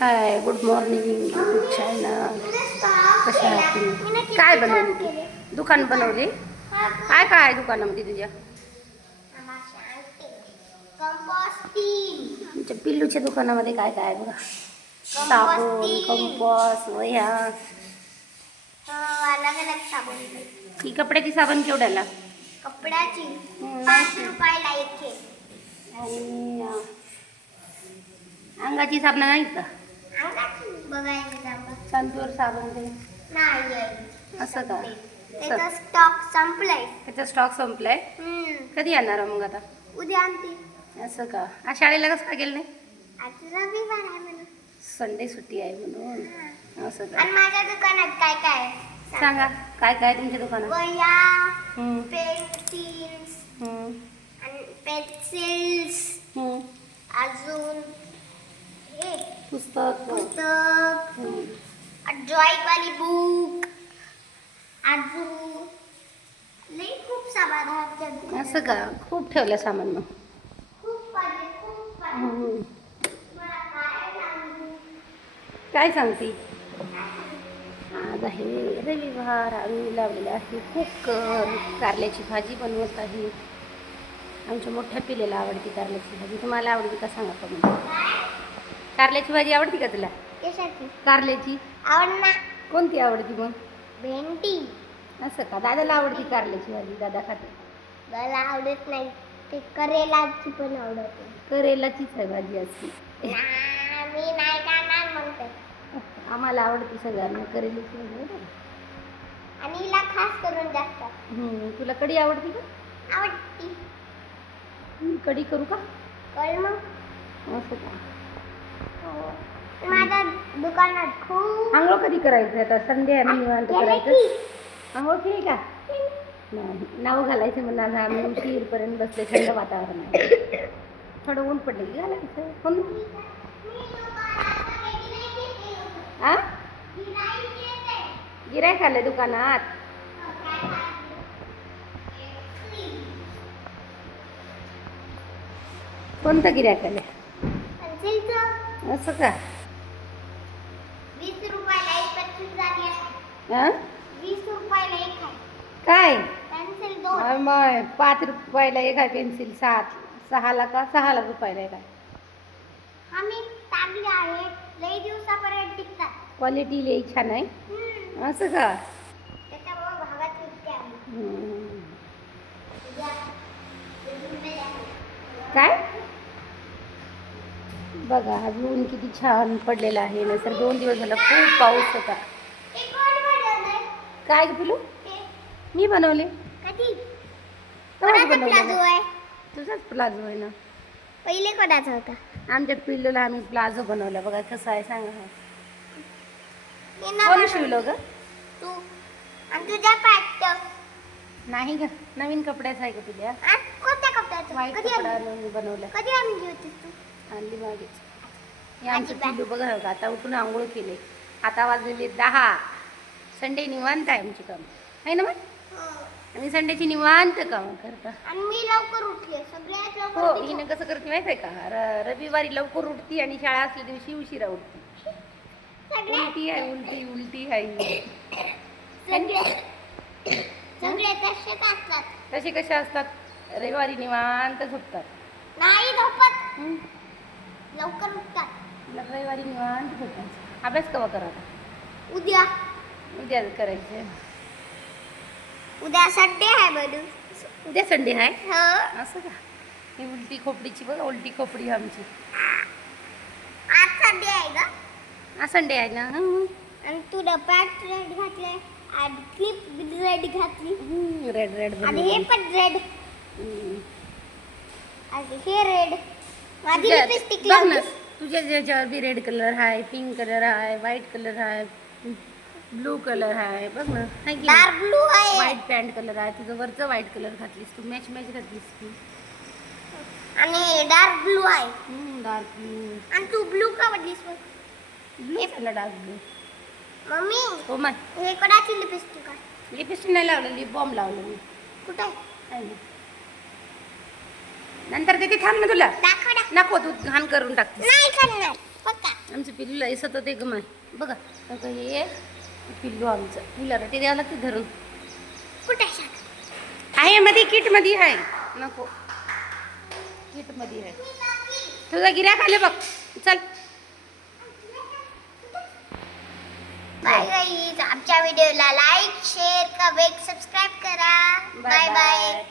हाय, good morning YouTube channel. कशा आहात तुम्ही? काय बनवली? दुकान बनवली? काय काय आहे दुकानामध्ये तुझ्या? तुमच्या पिल्लूच्या दुकानामध्ये काय काय आहे बघा? साबण, कंपॉस, वह्या. ही कपड्याची साबण केवढ्याला? कपड्याची 5 रुपयाला एक आहे. आणि अंगाची साबण नाही का? अंगाची बघायला जाऊ. संतूर साबण ते नाही असं का? त्याचा स्टॉक संपलाय. त्याचा स्टॉक संपलाय. कधी येणार मग आता? उद्या आणते. असं का? आज शाळेला कसं काय गेलं नाही? आज रविवार आहे म्हणून. संडे सुट्टी आहे म्हणून. असं का? आणि माझ्या दुकानात काय काय आहे? सांगा, काय काय तुमच्या दुकानात? वह्या, पेन्सिल्स आणि पेन्सिल्स, अजून हे पुस्तक, ड्रॉइंग वाली बुक, अजून लई खूप सामान आहे आमच्या दुकानात. असं का? खूप ठेवलं सामान मग. खूप पाहिजे, खूप पाहिजे. मला काय सांगू? काय सांगते? आज आहे रविवार. आम्ही लावलेले आहे कुकर. कारल्याची भाजी बनवत आहे. आमच्या मोठ्या पिलेला आवडती कारल्याची भाजी. तुम्हाला आवडती का सांगा पण? कारल्याची भाजी आवडती का तुला? कशाची? कारल्याची. आवडना. कोणती आवडती मग? भेंडी. असं का? दादाला आवडती कारल्याची भाजी. दादा खाते. मला आवडत नाही. ते करेलाची पण आवडत नाही. करेलाचीच आहे भाजी असते. मी नाही खाणार म्हणते. आम्हाला आवडती सगळ्यांना करेलाची भाजी. आणि हिला खास करून जास्त. तुला कढी आवडती का? आवडती. कढी करू का? कळ मग. असं का? माझ्या दुकानात खूप आंघोळ कधी करायचं? आता संडे आहे म्हणून निवांत करायचं. आंघोळ केली का? नाही. नाव घालायचं म्हणून आम्ही उशीरपर्यंत बसले. थंड वातावरण आहे. थोडं ऊन पडलं की घालायचं. पण गिऱ्हाईक आलंय दुकानात. कोणतं गिऱ्हाईक आलंय? असं का? 20 रुपयाला एक पेन्सिल झाली आहे. 20 रुपयाला एक आहे. काय? पेन्सिल 2. मग 5 रुपयाला एक आहे पेन्सिल. 6ला का? 6 रुपयाला एक आहे. आम्ही चांगले आहे. लई दिवसापर्यंत टिकतात. क्वालिटी लई छान आहे. असं का? त्याच्यामुळे भागात विकते आम्ही. काय? बघा आज ऊन किती छान पडलेलं आहे. नंतर 2 दिवस झाला खूप पाऊस होता. काय पिलू? मी बनवले. कधी? कोणाचा कोणाचा प्लाझो आहे? तुझाच प्लाझो आहे ना. पहिले कोणाचा होता? आमच्या पिल्लूला आम्ही प्लाझो बनवला. बघा कसं आहे सांगा. कोण कोण शिवलं ग? तू. आणि तुझ्या पॅट नाही ग, नवीन कपड्याच आहे का तुझ्या? कोणत्या कपड्याचं? वाईट कधी कपडा आणली? आणून बनवला. कधी आणली होती तू? आणली मागेच. हे आमचं पिल्लू बघा बघा आता उठून आंघोळ केले. आता वाजलेले 10. संडे निवांत आहे आमची काम आहे ना. मग आणि संडेची निवांत काम करता. आणि मी लवकर उठले. सगळ्यात हो, लवकर. हिने कसं करते माहिती आहे का? रविवारी लवकर उठती आणि शाळा असल्या दिवशी उशिरा उठती. उलटी आहे, उलटी आहे. सगळे तसेच असतात. तसे कसे असतात? रविवारी निवांत झोपतात. नाही झोपत. लवकर उठतात. रविवारी निवांत झोपायचं. अभ्यास केव्हा करा? उद्या. उद्या करायचं. उद्या संडे आहे म्हणून. उद्या संडे आहे. हो. असं का? ही उलटी खोपडीची बघा. उलटी खोपडी आमची. आज संडे आहे का? हा संडे आहे ना. आणि तू पॅन्ट रेड घातले आणि क्लिप रेड घातली. रेड आणि हे पण रेड. आणि हे रेड. माझी लिपस्टिक बघ ना, लावली. तुझ्या ज्याच्यावर बी रेड कलर आहे, पिंक कलर आहे, व्हाईट कलर आहे, ब्लू कलर आहे. बघ ना. डार्क ब्लू आहे. व्हाईट पॅन्ट कलर आहे. तुझं वरचं व्हाईट कलर घातलीस तू. मॅच घातलीस तू. आणि डार्क ब्लू आहे. Dark blue. आणि तू ब्लू का म्हटलीस मग? ब्लू आहे डार्क ब्लू. मम्मी हो माय. हे कोणाची लिपस्टिक आहे? लिपस्टिक नाही लावलं, लिप बॉम्ब लावलं मी. कुठे? नंतर तिथे थांब ना तुला. दाखव ना. नको, तू घाण करून टाकते. नाही करणार. पक्का. आमचं पिल्लूला हे सतत एक माय बघा अगं हे पिल्लू आमचं हिला रटी द्यावं लागते धरून. कुठे शाळा? आहे मध्ये किट मध्ये आहे नको किट मध्ये आहे. तुझा गिऱ्हाईक आले बघ चल. Bye guys. आमच्या व्हिडिओला लाईक शेअर कमेंट सबस्क्राईब करा. Bye bye.